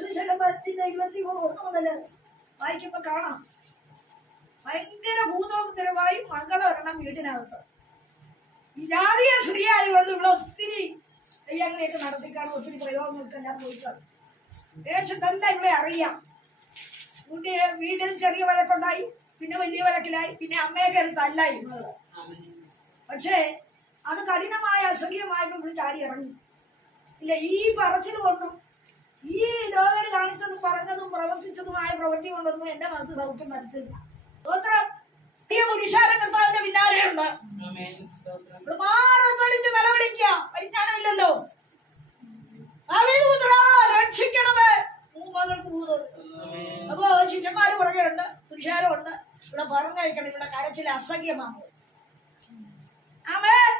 സുവിശേഷം 10:21 മുതല് വായിക്കുമ്പോ കാണാം. ഭയങ്കര ഭൂതോത്തരമായി മകളൊരെണ്ണം വീട്ടിനകത്ത്. ഈ ജാതീയ സ്ത്രീ ആയതുകൊണ്ട് ഇവിടെ ഒത്തിരി അങ്ങനെയൊക്കെ നടത്തിക്കാണും, ഒത്തിരി പ്രയോഗങ്ങൾക്കെല്ലാം പോയിക്കാണ്. ദേശത്തെല്ലാം ഇവിടെ അറിയാം. വീട്ടിൽ ചെറിയ വഴക്കുണ്ടായി, പിന്നെ വലിയ വഴക്കിലായി, പിന്നെ അമ്മയെ കയറി തല്ലായി മകള്. പക്ഷേ അത് കഠിനമായ അസഹ്യമായപ്പോൾ ഇവിടെ ചാടി ഇറങ്ങി. ഇല്ല, ഈ പറച്ചിൽ കൊണ്ടും ഈ ലോകര് കാണിച്ചതും പറഞ്ഞതും പ്രവർത്തിച്ചതുമായ പ്രവൃത്തി കൊണ്ടൊന്നും എന്റെ മകൾക്ക് സൗഖ്യം വരത്തില്ല. സ്തോത്രം. പുരുഷാരം കർത്താവിന്റെ പിന്നാലെയുണ്ട്. മാറത്തൊളിച്ച് നിലവിളിക്കുക, പരിജ്ഞാനമില്ലല്ലോ. രക്ഷിക്കണമേ, അപ്പോ ശിഷ്യന്മാര് പറയുന്നുണ്ട്, പുരുഷാരമുണ്ട്. ഇവിടെ പറഞ്ഞയക്കണം, ഇവിടെ കരച്ചിൽ അസഹ്യമാണ്. ആമേൻ.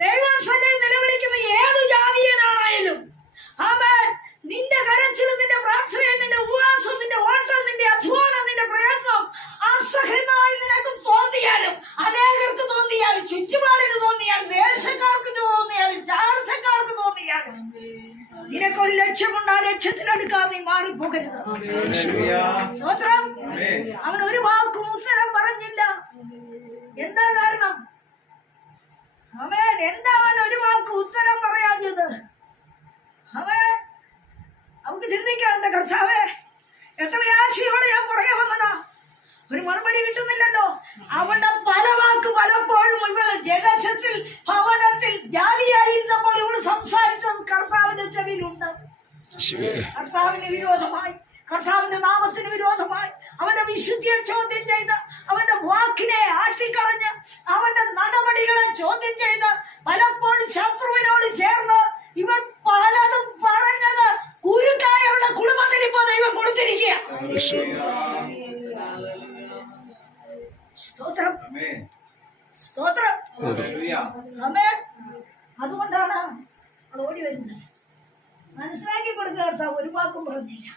ദൈവസന്നിധിയിൽ നിലവിളിക്കുന്ന ഏതു ജാതീയനാണായാലും ആമേൻ, നിന്റെ കരച്ചിലും നിന്റെ പ്രാർത്ഥനയും നിന്റെ ഉപവാസവും നിന്റെ ഓട്ടം നിന്റെ അധ്വാനം നിന്റെ പ്രയത്നം അസഹ്യമായി നിനക്ക് തോന്നിയാലും, അനേകർക്ക് തോന്നിയാലും, ചുറ്റുപാടിന് തോന്നിയാലും, ദേശക്കാർക്ക് തോന്നിയാലും, ചാർച്ചക്കാർക്ക് തോന്നിയാലും, നിനക്കൊരു ലക്ഷ്യമുണ്ട്. ആ ലക്ഷ്യത്തിലെടുക്കാതെ നീ മാറിപ്പോകരുത്. സ്തോത്രം. അവൻ ഒരു വാക്കും ഉത്തരം പറഞ്ഞില്ല. എന്താ കാരണം? അവൻ എന്താ അവൻ ഒരു വാക്ക് ഉത്തരം പറയാഞ്ഞത്? അവൻ നമുക്ക് ചിന്തിക്കാം, എന്റെ കർത്താവേ, എത്ര ആശയോടെ ഞാൻ പുറകെ വന്നതാ, ഒരു മറുപടി കിട്ടുന്നില്ലല്ലോ. അവളുടെ പല വാക്ക് പലപ്പോഴും ഇവള് ജഗസത്തിൽ ഭവനത്തിൽ ജാതിയായിരുന്നപ്പോൾ ഇവള് സംസാരിച്ചത് കർത്താവിന്റെ ചെവിയിലുണ്ട്. കർത്താവിന് വിരോധമായി, കർത്താവിന്റെ നാമത്തിന് വിരോധമായി, അവന്റെ വിശുദ്ധിയെ ചോദ്യം ചെയ്ത്, അവന്റെ വാക്കിനെ ആട്ടിക്കളഞ്ഞ്, അവന്റെ നടപടികളെ ചോദ്യം ചെയ്ത്, പലപ്പോഴും ശത്രുവിനോട് ചേർന്ന് ഇവർ പലതും പറഞ്ഞത് കുരുക്കായുള്ള കുടുംബത്തിൽ ഇപ്പോ ദൈവം കൊടുത്തിരിക്കുക. സ്തോത്രം, സ്തോത്രം. ആമേൻ. അതുകൊണ്ടാണ് അവൾ ഓടി വരുന്നത്. മനസ്സിലാക്കി കൊടുക്കുക, കർത്താവ് ഒരു വാക്കും പറഞ്ഞില്ല.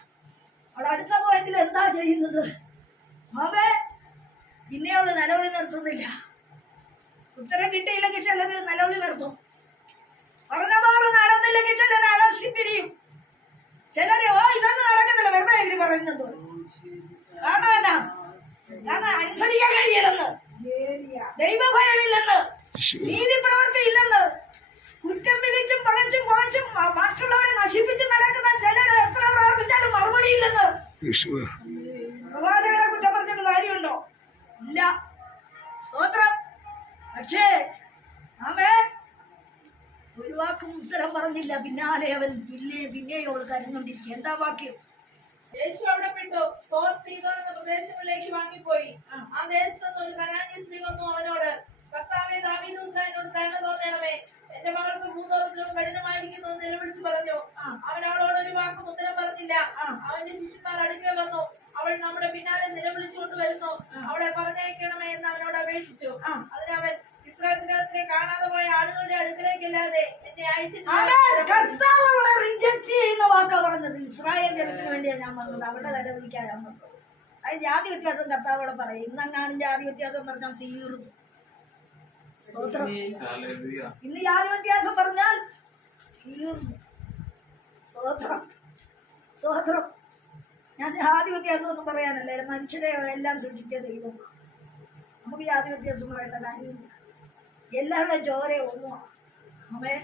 അവൾ അടുത്ത പോയിന്റിൽ എന്താ ചെയ്യുന്നത്? ആമേൻ. പിന്നെ അവള് നിലവിളി നിർത്തുന്നില്ല. ഉത്തരം കിട്ടിയില്ലെങ്കിൽ ചിലര് നിലവിളി നിർത്തും. പറഞ്ഞ പോലെ നടന്നില്ലെങ്കിൽ ചിലർ അലസിപ്പിരിയും. ചിലര് ഇതൊന്നും നടക്കുന്നില്ല, വെറുതെ ഇവര് പറയുന്നത്. കാണാനാ, കാരണം അനുസരിക്കാൻ കഴിയില്ലെന്ന്, ദൈവഭയമില്ലെന്ന്, നീതി പ്രവൃത്തി ഇല്ലെന്ന്, കുറ്റം വിധിച്ചും പകച്ചും കുഴച്ചും മറ്റുള്ളവരെ നശിപ്പിച്ചും നടക്കുന്ന ചിലര് എത്ര പ്രാർത്ഥിച്ചാലും മറുപടിയില്ലെന്ന്. പ്രവാചകരെ കുറ്റം പറഞ്ഞിട്ട് കാര്യമുണ്ടോ? ഇല്ല. സ്തോത്രം. പക്ഷേ ആമേൻ, ഒരു വാക്കും ഉത്തരം പറഞ്ഞില്ല. പിന്നാലെ അവൻ പിന്നെയും അവൾ കരഞ്ഞുകൊണ്ടിരിക്കുക. എന്താ വാക്യം? യേശു അവിടെ വിട്ടു സോർ സീദോൻ എന്ന പ്രദേശങ്ങളിലേക്ക് വാങ്ങിപ്പോയി. ആ ദേശത്ത് നിന്ന് ഒരു കനാന്യ സ്ത്രീ വന്നു അവനോട്, കർത്താവേ, ദാവീദ് പുത്രനോട് കരുണ തോന്നണമേ, എന്റെ മകൾക്ക് ഭൂതോപദ്രവം കഠിനമായിരിക്കുന്നു എന്ന് നിലവിളിച്ചു പറഞ്ഞു. അവൻ അവളോട് ഒരു വാക്കും ഉത്തരം പറഞ്ഞില്ല. അവന്റെ ശിഷ്യന്മാർ അടുക്കൽ വന്നു, അവൾ നമ്മുടെ പിന്നാലെ നിലവിളിച്ചുകൊണ്ട് വരുന്നു, അവളെ പറഞ്ഞയക്കണമേ എന്ന് അവനോട് അപേക്ഷിച്ചു. അതിനവൻ, ഇസ്രായേൽ ഗ്രഹത്തിലെ കാണാതെ പോയ ആളുകളുടെ അടുക്കലേക്കല്ലാതെ എന്നെ റിജക്ട് ചെയ്യുന്ന വാക്കാ പറഞ്ഞത്. ഇസ്രായേൽ ജനത്തിന് വേണ്ടിയാണ് ഞാൻ വന്നത്, അവരുടെ നിലവിളിക്കാൻ ഞാൻ വന്നത്. അത് ജാതി വ്യത്യാസം കർത്താവോടെ പറയും. ഇന്നെങ്ങാനും ജാതി വ്യത്യാസം പറഞ്ഞാൽ തീർന്നു. സ്തോത്രം. ഇന്ന് ജാതി വ്യത്യാസം പറഞ്ഞാൽ തീർന്നു. സ്തോത്രം, സ്തോത്രം. ഞാൻ ജാതി വ്യത്യാസം ഒന്നും പറയാനല്ല, മനുഷ്യരെ എല്ലാം സൃഷ്ടിച്ച ദൈവം. നമുക്ക് ജാതി വ്യത്യാസം പറയേണ്ട കാര്യമില്ല. എല്ലാവരുടെ ചോര ഒന്നുമാണ്. ആമേൻ,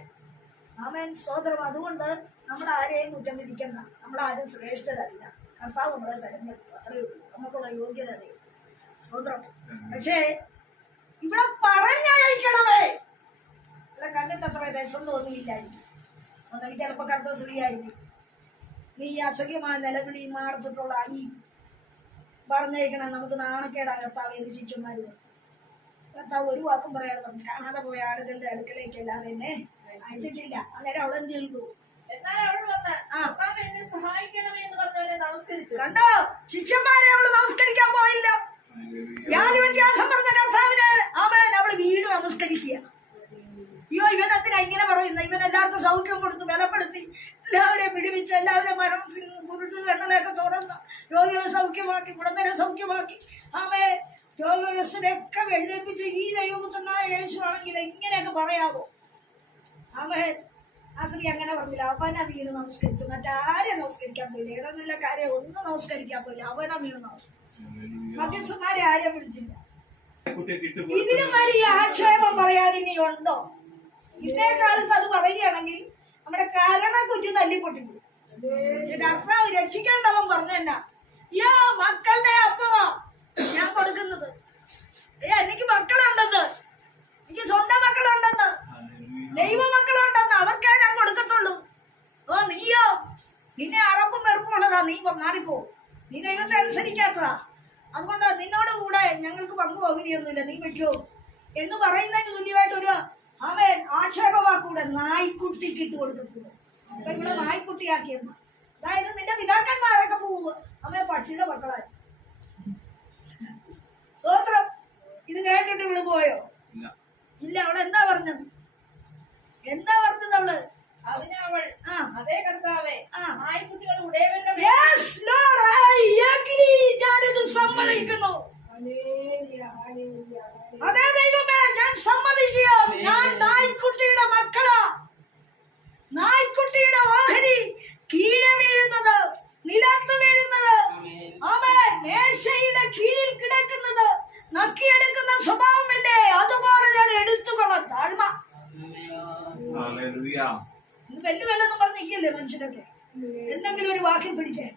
ആമേൻ. സ്തോത്രം. അതുകൊണ്ട് നമ്മൾ ആരെയും കുറ്റം വിധിക്കണ്ട. നമ്മളാരും ശ്രേഷ്ഠരല്ല. കർത്താവ് നമ്മളെ തെരഞ്ഞെടുത്തു, അത്രയേ ഉള്ളൂ. നമുക്കുള്ള യോഗ്യത അറിയും. സ്തോത്രം. പക്ഷേ ഇവിടെ പറഞ്ഞയക്കണമേ, ഇവിടെ കണ്ടിട്ട് അത്ര രസം തോന്നിയില്ലായിരിക്കും. ഒന്നെങ്കിൽ ചിലപ്പോൾ കർത്താവ് സ്ത്രീയായിരിക്കും. നീ അസഖ്യമായ നിലവിളി മാർത്തിട്ടുള്ള അടി പറഞ്ഞയക്കണം, നമുക്ക് നാണക്കേടാ കർത്താവ് എന്ന് ശിഷ്യന്മാര്. കർത്താവ് ഒരു വാക്കും പറയാതെ പറഞ്ഞു, കാണാതെ പോയ ആളുകളുടെ അടുക്കലേക്ക് അല്ലാതെ എന്നെ അയച്ചിട്ടില്ല. അന്നേരം അവിടെ എന്ത് ചെയ്തു? സഹായിക്കണമേ എന്ന് പറഞ്ഞവരെ നമസ്കരിച്ചു. കണ്ടോ, ശിഷ്യന്മാരെ അവള് നമസ്കരിക്കാൻ പോയില്ല. യാതൊരു വ്യത്യാസം പറഞ്ഞ കർത്താവിനെ ആമേൻ അവള് വീട് നമസ്കരിക്കുക. അയ്യോ, ഇവനെന്തിനാ ഇങ്ങനെ പറയുന്നത്? ഇവൻ എല്ലാവർക്കും സൗഖ്യം കൊടുത്ത് ബലപ്പെടുത്തി, എല്ലാവരെയും പിടിവിച്ച്, എല്ലാവരെയും മരണത്തിൽ കുറിച്ച് കണ്ണുകളെയൊക്കെ തുറന്ന് രോഗികളെ സൗഖ്യമാക്കി, മുടന്തരെ സൗഖ്യമാക്കി, ആമേൻ രോഗഗ്രസ്തരെയൊക്കെ വെള്ളിപ്പിച്ച് ഈ ദൈവപുത്രനായ യേശു ആണെങ്കിൽ ഇങ്ങനെയൊക്കെ പറയാമോ? ആമേൻ. ആ സ്ത്രീ അങ്ങനെ പറഞ്ഞില്ല. അവനെ വീണ് നമസ്കരിച്ചു, മറ്റാരെ നമസ്കരിക്കാൻ പോയില്ല. ഇടനില കാര്യം ഒന്നും നമസ്കരിക്കാൻ പോയില്ല, അവനെ വീണ് നമസ്കരിച്ചു. മധ്യസ്ഥന്മാരെ ആരും വിളിച്ചില്ല. ഇതിനും വലിയ ആക്ഷേപം പറയാൻ ഇനി ഉണ്ടോ? ഇന്നേ കാലത്ത് അത് പറയുകയാണെങ്കിൽ നമ്മുടെ കരണം കുറ്റി തല്ലിപ്പൊട്ടിക്കും. കർത്താവ് രക്ഷിക്കേണ്ടവൻ പറഞ്ഞെന്നാ, യാ മക്കളുടെ അപ്പവാ ഞാൻ കൊടുക്കുന്നത്. എനിക്ക് മക്കളുണ്ടെന്ന്, എനിക്ക് സ്വന്തം മക്കളുണ്ടെന്ന്, ദൈവ മക്കളുണ്ടെന്ന്, അവർക്കേ ഞാൻ കൊടുക്കത്തുള്ളൂ. ഓ നീയോ, നിന്നെ അറപ്പും വെറുപ്പുള്ളതാ, നീ മാറിപ്പോ, നീ ദൈവത്തെ അനുസരിക്കാത്തതാ, അതുകൊണ്ട് നിന്നോട് കൂടെ ഞങ്ങൾക്ക് പങ്കുപോകുകയൊന്നുമില്ല, നീ വെക്കോ എന്ന് പറയുന്നതിന് തുല്യമായിട്ട് ഒരു അവൻ ആക്ഷേപമാക്കൂടെ നായ്ക്കുട്ടിക്ക് ഇട്ട് കൊടുക്കത്തില്ല. അപ്പൊ ഇവിടെ നായ്ക്കുട്ടിയാക്കിയെന്ന്, അതായത് നിന്റെ പിതാക്കന്മാരൊക്കെ പോവുക അവൻ പക്ഷിയുടെ മക്കളായി. സ്വോത്രം. ഇത് കേട്ടിട്ട് ഇവിടെ പോയോ? ഇല്ല. അവള് എന്താ പറഞ്ഞത്? എന്താ പറഞ്ഞത് അവള്? അതിനവൾ, അതേ കർത്താവേ, നായ്ക്കുട്ടികൾ ഉടയവന്റെ ഞാനിത് സമ്മതിക്കുന്നു. അതേ ദൈവമേ, ഞാൻ സമ്മതിക്കുക. ഞാൻ നായ്ക്കുട്ടിയുടെ മക്കളാ. നായ്ക്കുട്ടിയുടെ ഓഹരി കീഴെ വീഴുന്നത്, നിലത്ത് വീഴുന്നത്, അവൻ മേശയുടെ കീഴിൽ കിടക്കുന്നത്, നക്കിയെടുക്കുന്ന സ്വഭാവമില്ലേ, അതുപോലെ ഞാൻ എടുത്തുകൊള്ളാം. താഴ്മ വെല്ലുവെല്ലെന്ന് പറഞ്ഞിരിക്കല്ലേ മനുഷ്യരൊക്കെ, എന്തെങ്കിലും ഒരു വാക്കിൽ പിടിക്കാൻ.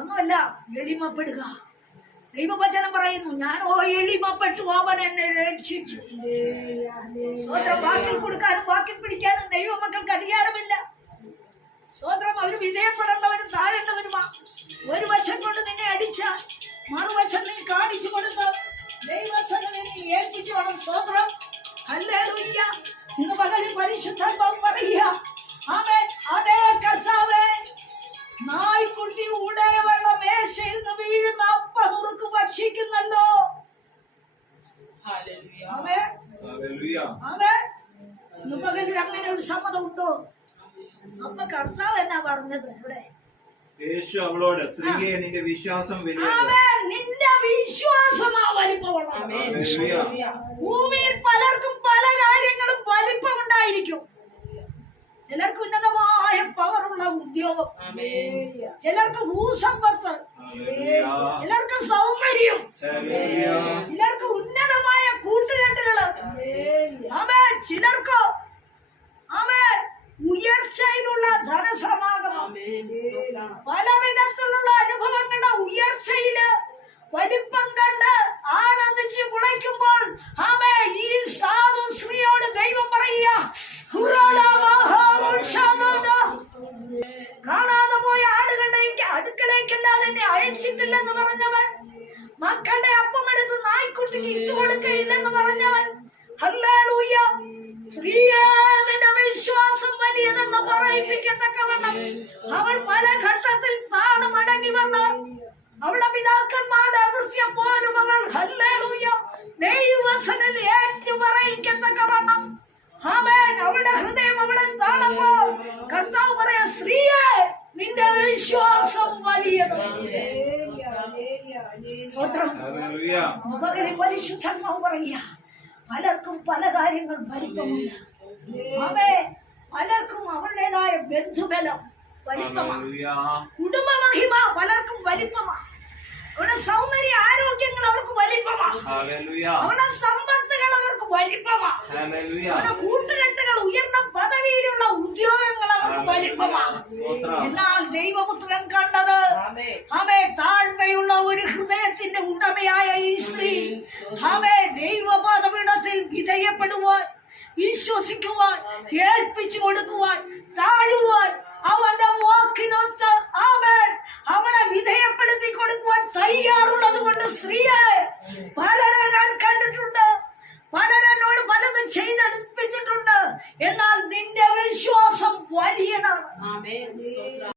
ഒന്നുമല്ല, എളിമപ്പെടുക. ദൈവവചനം പറയുന്നു, ഞാൻ എളിമപ്പെട്ടു, അവൻ എന്നെ രക്ഷിച്ചു. സ്വന്തം വാക്കിൽ കൊടുക്കാനും വാക്കിൽ പിടിക്കാനും ദൈവമക്കൾക്ക് അധികാരമില്ല. സ്വന്തം അവർ വിധേയപ്പെടേണ്ടവരും താഴേണ്ടവരുമാണ്. ഒരു വശം കൊണ്ട് നിന്നെ അടിച്ച മറുവശം നീ കാണിച്ചു കൊടുത്ത് ദൈവസന്നിധി നീ ഏൽപ്പിച്ചോണം. സ്വന്തം ഹല്ലേലൂയ. ഇന്ന് പകലിൽ പരിശുദ്ധാത്മാവ് പറയുക, ആമേൻ, അതേ കർത്താവേ, നായ്ക്കുട്ടി ഉടയവരുടെ മേശയിൽ നിന്ന് വീഴുന്ന അപ്പം മുറുക്ക് ഭക്ഷിക്കുന്നല്ലോ. ആമേൻ. ഇന്ന് പകലിൽ അങ്ങനെ ഒരു സമ്മതം ഉണ്ടോ? അപ്പൊ കർത്താവ് എന്നാ പറഞ്ഞത് ഇവിടെ? യേശു അവളോട്, സ്ത്രീയെ, നിന്റെ വിശ്വാസം വലിയ, നിന്റെ വിശ്വാസമാ വലിപ്പമുള്ളത്. ഭൂമിയിൽ പലർക്കും പല കാര്യങ്ങളും വലിപ്പമുണ്ടായിരിക്കും. ചിലർക്ക് ഉന്നതമായ പവറുള്ള ഉദ്യോഗം, ചിലർക്ക് ഭൂസമ്പത്ത്, ചിലർക്ക് സൗന്ദര്യം, ചിലർക്ക് ഉന്നതമായ കൂട്ടുകെട്ടുകള്, ചിലർക്ക് ഉയർച്ചയിലുള്ള ധനസമാഗമം, പല വിധത്തിലുള്ള അനുഭവങ്ങളുടെ ഉയർച്ചയില് വലിപ്പം കണ്ട് ആനന്ദിച്ച് പുളയ്ക്കുമ്പോൾ ഈ സാധു സ്ത്രീയോട് ദൈവം പറയുക, കാണാതെ പോയ ആടുകളുടെ അടുക്കളേക്കല്ലാതെ എന്നെ അയച്ചിട്ടില്ലെന്ന് പറഞ്ഞവൻ, മക്കളുടെ അപ്പം എടുത്ത് നായ്ക്കുട്ടിക്ക് ഇട്ടുകൊടുക്കയില്ലെന്ന് പറഞ്ഞവൻ, ഹല്ലേലൂയ. സ്ത്രീയെ, നിന്റെ വിശ്വാസം വലിയതെന്ന് പറയിപ്പിക്കത്തക്കവണ്ണം അവൾ പല ഘട്ടത്തിൽ താണു മടങ്ങി വന്ന് അവളുടെ പിതാക്കന്മാരുടെ അകൃത്യം പോലും അവൾ ഹല്ലേലൂയ ദൈവസന്നിധിയിൽ ഏറ്റു പറയിക്കത്തക്കവണ്ണം അവളുടെ ഹൃദയം അവിടെ താണപ്പോൾ കർത്താവ് പറയാ, സ്ത്രീയെ, നിന്റെ വിശ്വാസം വലിയത്. പരിശുദ്ധന്മാവ് പറയുക, പലർക്കും പല കാര്യങ്ങൾ വലിപ്പമുണ്ട്. പലർക്കും അവരുടേതായ ബന്ധുബലം വലിപ്പമാണ്. കുടുംബ മഹിമ പലർക്കും വലിപ്പമാണ്. അവരുടെ സൗന്ദര്യ ആരോഗ്യങ്ങൾ അവർക്ക് വലിപ്പമാണ്. അവരുടെ സമ്പത്തുകൾ അവർക്ക് വലിപ്പമാണ്. അവരുടെ കൂട്ടുകെട്ടുകൾ, ഉയർന്ന പദവിയിലുള്ള ഉദ്യോഗങ്ങൾ അവർക്ക് വലിപ്പമാണ്. എന്നാൽ ദൈവപുത്രൻ കണ്ടത് താഴ്മയുള്ള ഒരു ഹൃദയത്തിന്റെ ഉടമയായ ഈ സ്ത്രീ ദൈവപദപീഠത്തിൽ വിധേയപ്പെടുവാൻ, വിശ്വസിക്കുവാൻ, ഏൽപ്പിച്ചു കൊടുക്കുവാൻ, താഴുവാൻ, അവന്റെ വാക്കിനൊത്ത് അവനെ വിധേയപ്പെടുത്തി കൊടുക്കുവാൻ തയ്യാറുള്ളത് കൊണ്ട് സ്ത്രീയെ പലരെ ഞാൻ കണ്ടിട്ടുണ്ട്.